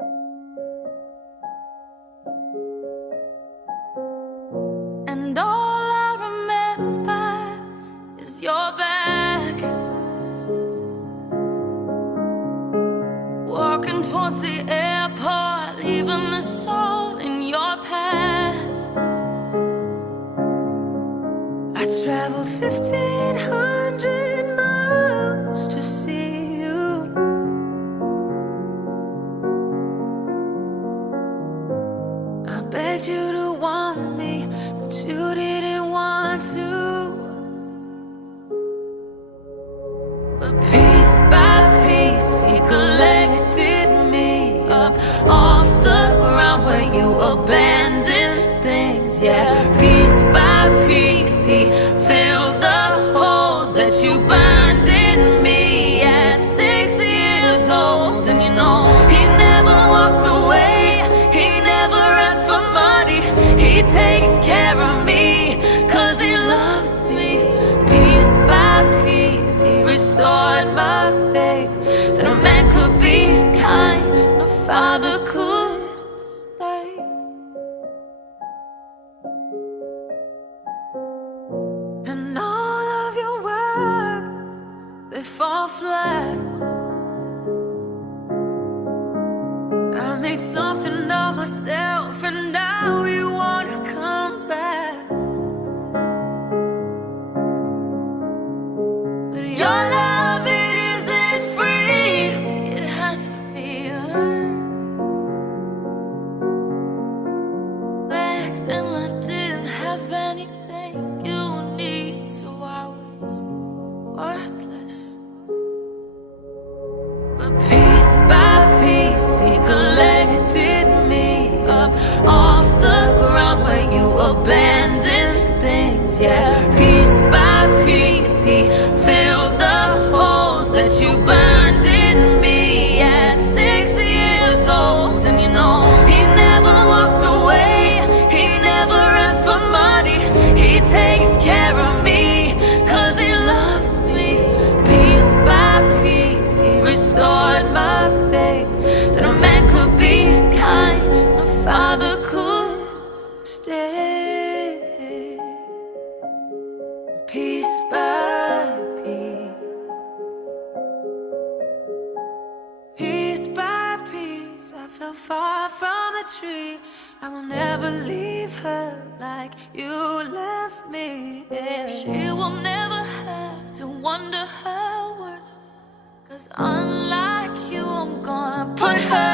And all I remember is your back, walking towards the airport, leaving the soul in your path. I traveled 1,500 miles to see you. I begged you to want me, but you didn't want to. But piece by piece, he collected me up off the ground where you abandoned things. Yeah, piece by piece, he filled the holes that you burned in me at 6 years old. And you know, he never walks away, he never asks for money. He takes care of me, 'cause he loves me. Piece by piece, he restored my faith that a man could be kind and a father could stay. And all of your words, they fall flat. I made something of myself, and now you wanna come back. But your love, it isn't free, it has to be earned. Back then I didn't have anything you need, so I was worthless. But piece by piece, he collected me up off the ground where you abandoned things. Yeah, piece by piece, he filled the holes that you burned in me at 6 years old. And you know, he never walks away, he never asks for money. He takes care of me, 'cause he loves me. Piece by piece, he restored my faith that a man could be kind and a father could stay. Piece by piece, piece by piece, I fell far from the tree. I will never leave her like you left me. Yeah. She will never have to wonder her worth, 'cause unlike you, I'm gonna put her